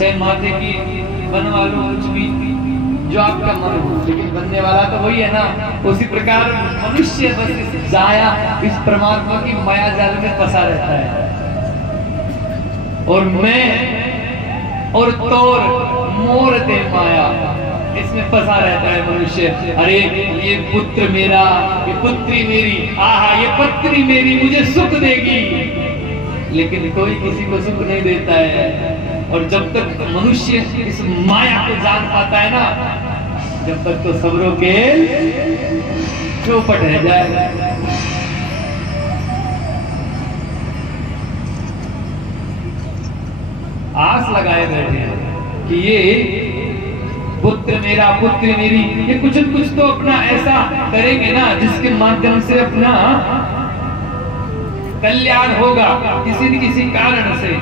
चाहे माथे की बनवा लो कुछ भी जो आपका मन हो, लेकिन बनने वाला तो वही है ना। उसी प्रकार मनुष्य बस इस जाया इस परमात्मा की माया जाल में फंसा रहता है, और मैं और तोर मोर दे माया, इसमें फंसा रहता है मनुष्य। अरे ये पुत्र मेरा, ये पुत्री मेरी, आहा ये पत्नी मेरी मुझे सुख देगी, लेकिन कोई किसी को सुख नहीं देता है। और जब तक मनुष्य इस माया को जान पाता है ना, जब तक तो सबरों के चौपट रह जाए। आस लगाए बैठे हैं कि ये पुत्र मेरा पुत्री मेरी, ये कुछ न कुछ तो अपना ऐसा करेंगे ना जिसके माध्यम से अपना कल्याण होगा किसी न किसी कारण से।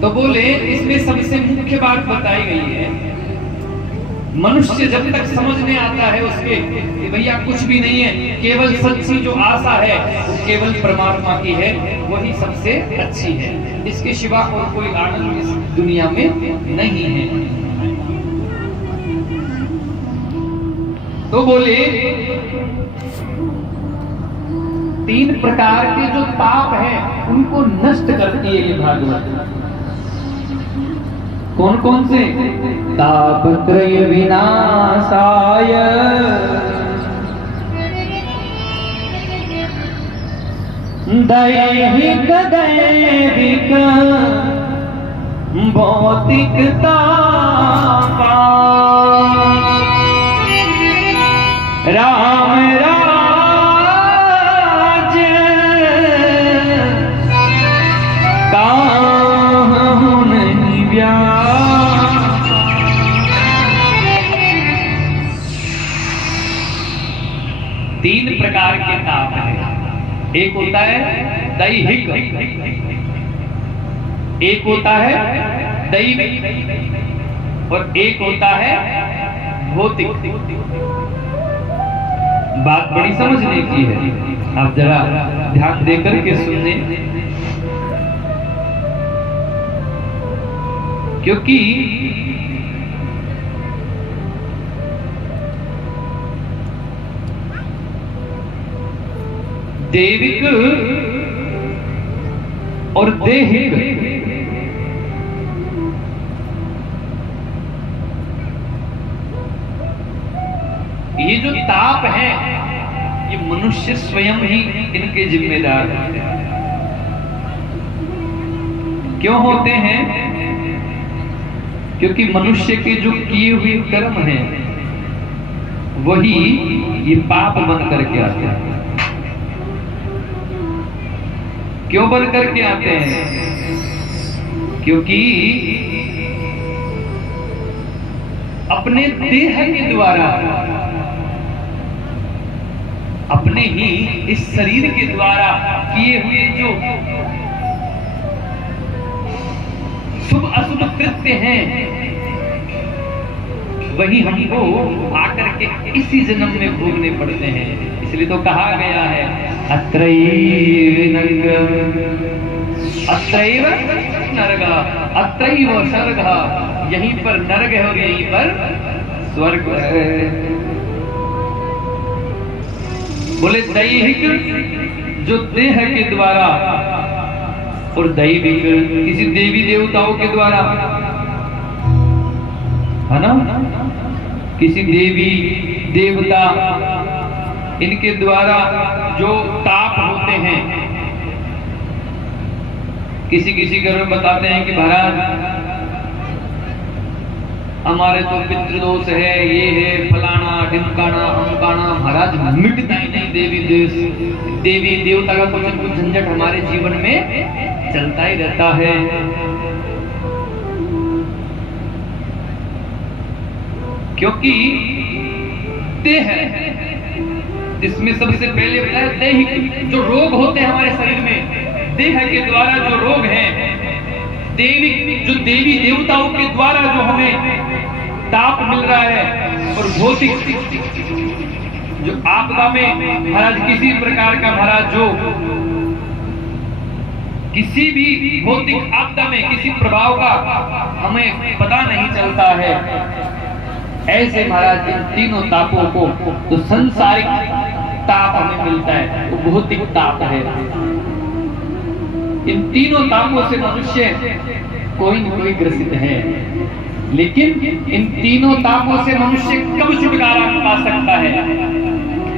तो बोले इसमें सबसे मुख्य बात बताई गई है, मनुष्य जब तक समझने आता है उसके कि भैया कुछ भी नहीं है, केवल सच्ची जो आशा है वो केवल परमात्मा की है, वही सबसे अच्छी है, इसके सिवा और कोई आनंद इस दुनिया में नहीं है। तो बोले 3 प्रकार के जो ताप हैं उनको नष्ट करती है ये भागवत। कौन कौन से? तापत्रय विनाशाय दैहिक दैविक भौतिक तापा राम तीन प्रकार के ताप है। एक होता है दैहिक, एक होता है दैविक, और एक होता है भौतिक। बात बड़ी समझने की है, आप जरा ध्यान देकर के सुनने, क्योंकि दैविक और दैहिक ये जो ताप है ये मनुष्य स्वयं ही इनके जिम्मेदार है। क्यों होते हैं? क्योंकि मनुष्य के जो किए हुए कर्म हैं वही ये पाप बन करके आते हैं। क्यों बन करके आते हैं? क्योंकि अपने देह के द्वारा, अपने ही इस शरीर के द्वारा किए हुए जो शुभ अशुभ कृत्य हैं वही हमको आकर के इसी जन्म में भोगने पड़ते हैं। इसलिए तो कहा गया है अत्रैव नरक अत्रैव स्वर्ग, यहीं पर नरक है और यहीं पर स्वर्ग है। बोले दैहिक जो देह के द्वारा और दैविक किसी देवी देवताओं के द्वारा, है ना, किसी देवी देवता इनके द्वारा जो ताप होते हैं। किसी किसी घर में बताते हैं कि महाराज हमारे तो पितृदोष है, ये है फलाना ढिमकाना अमकाना, महाराज मिटता ही नहीं देवी देवता का कुछ न कुछ झंझट हमारे जीवन में चलता ही रहता है। क्योंकि देह जिसमें सबसे पहले बताया दैहिक जो रोग होते हैं हमारे शरीर में, देह के द्वारा जो रोग हैं, देवी जो देवी देवताओं के द्वारा जो हमें ताप मिल रहा है, और भौतिक जो आपदा में महाराज किसी प्रकार का महाराज जो किसी भी भौतिक आपदा में किसी प्रभाव का हमें पता नहीं चलता है। ऐसे महाराज इन तीनों तापों को तो संसारिक ताप हमें मिलता है, वो भौतिक ताप है। इन तीनों तापों से मनुष्य कोई न कोई ग्रसित है, लेकिन इन तीनों तापों से मनुष्य कब छुटकारा पा सकता है?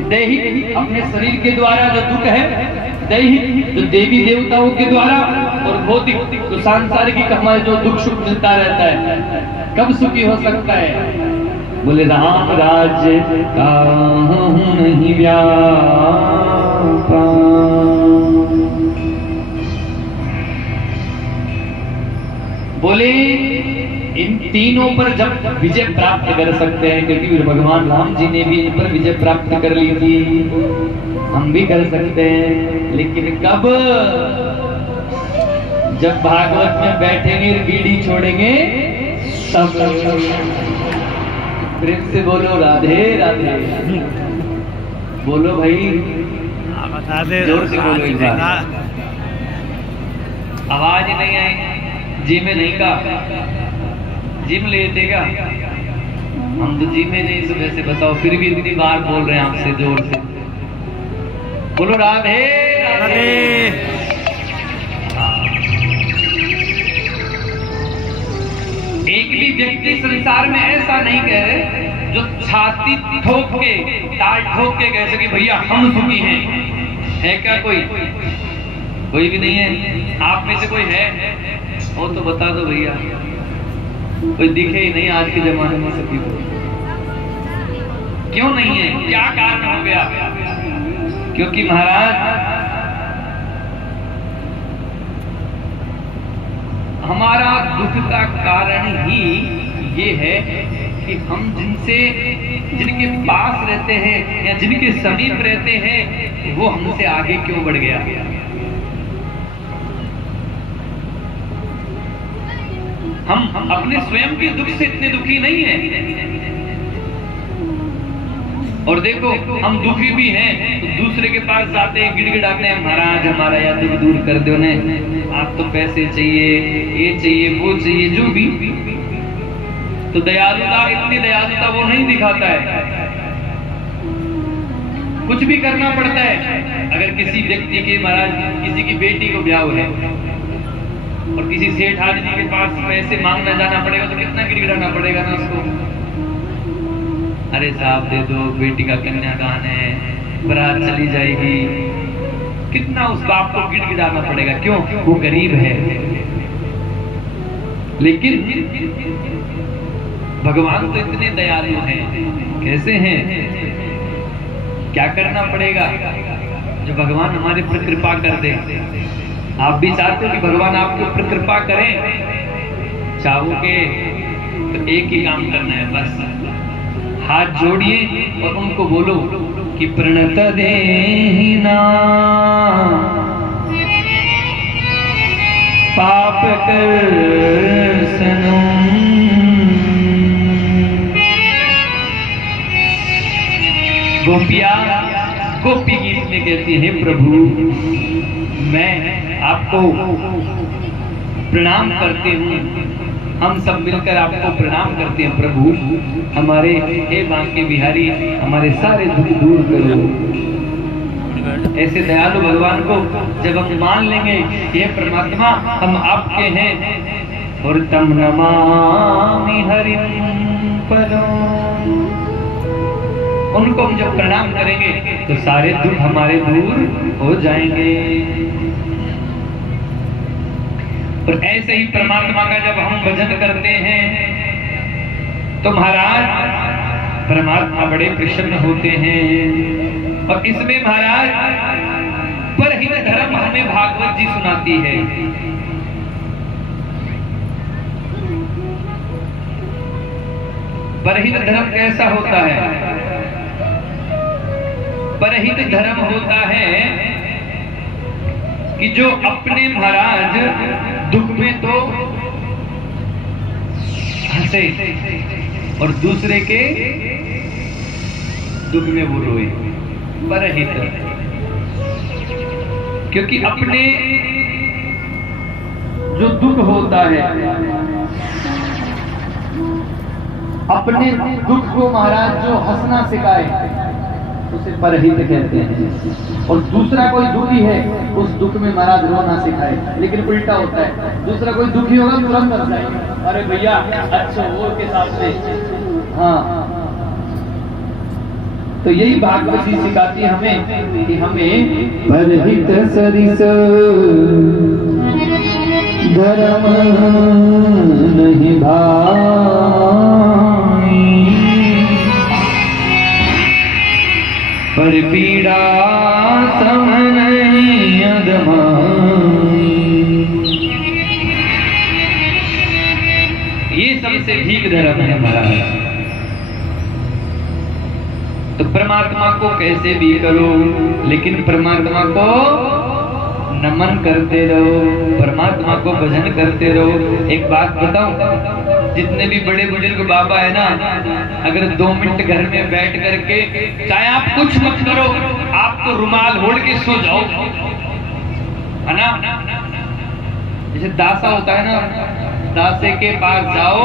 दैहिक अपने शरीर के द्वारा जो दुख है, दैहिक जो देवी देवताओं के द्वारा, और भौतिक जो सांसारिक हमारे जो दुख सुख मिलता रहता है। कब सुखी हो सकता है? बोले राम राज्य काहू नहीं व्यापा। बोले इन तीनों पर जब विजय प्राप्त कर सकते हैं, क्योंकि भगवान राम जी ने भी इन पर विजय प्राप्त कर ली थी, हम भी कर सकते हैं। लेकिन कब? जब भागवत में बैठेंगे, बीड़ी छोड़ेंगे, तब। प्रेम से बोलो राधे राधे। बोलो भाई, जोर से बोलो एक बार। आवाज नहीं आई, जी में नहीं का, जिम ले देगा। हम तो जी में नहीं, सुबह से बताओ, फिर भी इतनी बार बोल रहे हैं आपसे जोर से। बोलो राधे राधे। एक भी व्यक्ति संसार में ऐसा नहीं कह रहे जो छाती ठोक के, ताल ठोक के कह सके भैया हम सुखी हैं। है क्या कोई? कोई भी नहीं है। आप में से कोई है? वो तो बता दो भैया। कोई दिखे ही नहीं आज के जमाने में सभी को। क्यों नहीं है? क्या कारण हो गया? क्योंकि महाराज हमारा दुख का कारण ही ये है कि हम जिनके पास रहते हैं या जिनके समीप रहते हैं, वो हमसे आगे क्यों बढ़ गया। हम अपने स्वयं के दुख से इतने दुखी नहीं हैं। और देखो, हम दुखी भी हैं तो दूसरे के पास जाते हैं, गिड़गिड़ाते हैं, महाराज हमारा या दुख दूर कर दो ने, आप तो पैसे चाहिए, ये चाहिए, वो चाहिए, जो भी। तो दयालुता, इतनी दयालुता वो नहीं दिखाता है। कुछ भी करना पड़ता है। अगर किसी व्यक्ति के, महाराज किसी की बेटी को ब्याह है और किसी सेठ आदमी के पास पैसे मांगना जाना पड़ेगा, तो कितना गिड़गिड़ाना पड़ेगा ना उसको। अरे साहब दे दो, बेटी का कन्यादान है, बारात चली जाएगी। कितना उस बाप को गिड़गिड़ाना पड़ेगा। क्यों? वो गरीब है। लेकिन भगवान तो इतने दयालु हैं। कैसे हैं? क्या करना पड़ेगा जो भगवान हमारे पर कृपा कर दे। आप भी चाहते हो कि भगवान आपके ऊपर कृपा करें? चाहोगे तो एक ही काम करना है, बस हाथ जोड़िए और उनको बोलो कि प्रणत देहिना पाप कर सनम। गोपिया गोपी गीत में कहती है, प्रभु मैं आपको प्रणाम करती हूँ, हम सब मिलकर आपको प्रणाम करते हैं। प्रभु हमारे हे बांके बिहारी, हमारे सारे दुख दूर करो। ऐसे दयालु भगवान को जब हम मान लेंगे, ये परमात्मा हम आपके हैं, और तम नमामि हरिं पदम्, उनको हम जब प्रणाम करेंगे तो सारे दुख हमारे दूर हो जाएंगे। और ऐसे ही परमात्मा का जब हम भजन करते हैं तो महाराज परमात्मा बड़े प्रसन्न होते हैं। और इसमें महाराज परहित धर्म हमें भागवत जी सुनाती है। परहित धर्म कैसा होता है? परहित धर्म होता है कि जो अपने महाराज दुख में तो हंसे और दूसरे के दुख में वो रोए। परहित, क्योंकि अपने जो दुख होता है, अपने दुख को महाराज जो हंसना सिखाए उसे परहित कहते हैं। और दूसरा कोई दुखी है, उस दुख में महाराज रोना सिखाए। लेकिन उल्टा होता है, दूसरा कोई दुखी होगा तुरंत हंस जाएंगे, अरे भैया अच्छा वो के साथ से। हाँ, तो यही भागवत जी सिखाती है हमें कि हमें परहित सरिस धर्म नहीं भाई, पर पीड़ा सम नहीं अदमाई। ये सबसे ठीक धर्म है महाराज। तो परमात्मा को कैसे भी करो, लेकिन परमात्मा को नमन करते रहो, परमात्मा को भजन करते रहो। एक बात बताऊं, जितने भी बड़े बुजुर्ग बाबा है ना, अगर 2 मिनट घर में बैठ करके चाहे आप कुछ मत करो, आप तो रुमाल ओढ़ के सो जाओ, है ना। जैसे दासा होता है ना, दासे के पास जाओ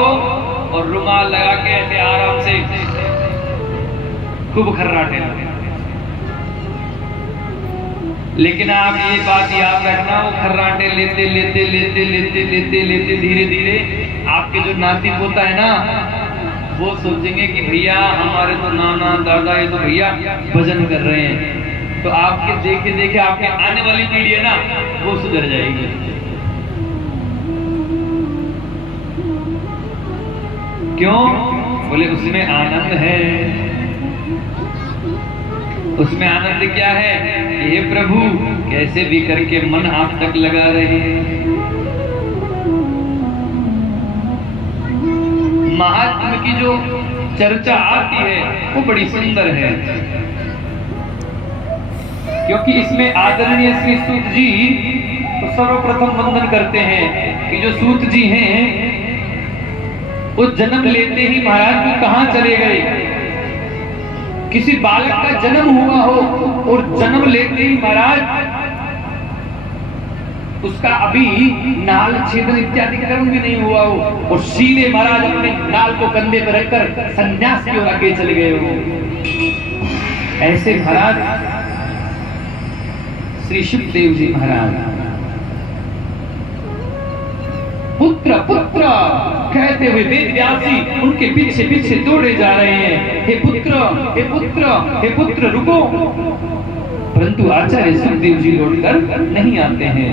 और रुमाल लगा के ऐसे आराम से खूब खर्राटे लगे। लेकिन आप ये बात याद रखना, वो खर्राटे लेते लेते लेते लेते लेते लेते धीरे धीरे आपके जो नाती पोता है ना, वो सोचेंगे कि भैया हमारे तो नाना दादा ये तो भैया भजन कर रहे हैं। तो आपके देखे देखे आपके आने वाली पीढ़ी है ना, वो सुधर जाएगी। क्यों? बोले उसमें आनंद है। उसमें आनंद क्या है? हे प्रभु कैसे भी करके मन आप तक लगा रहे हैं। महात्मा की जो चर्चा आती है वो बड़ी सुंदर है, क्योंकि इसमें आदरणीय श्री सूत जी तो सर्वप्रथम वंदन करते हैं कि जो सूत जी हैं वो जन्म लेते ही महाराज वो कहां चले गए। किसी बालक का जन्म हुआ हो और जन्म लेते ही महाराज उसका अभी नाल छेदन इत्यादि कर्म भी नहीं हुआ हो और सीधे महाराज अपने नाल को कंधे पर रखकर संन्यास की ओर आगे चले गए हो। ऐसे महाराज श्री शुकदेव जी महाराज पुत्र पुत्र कहते हुए वेद व्यासी उनके पीछे पीछे दौड़े जा रहे हैं। हे पुत्र हे पुत्र हे पुत्र रुको, परंतु आचार्य सुखदेव जी लौटकर नहीं आते हैं।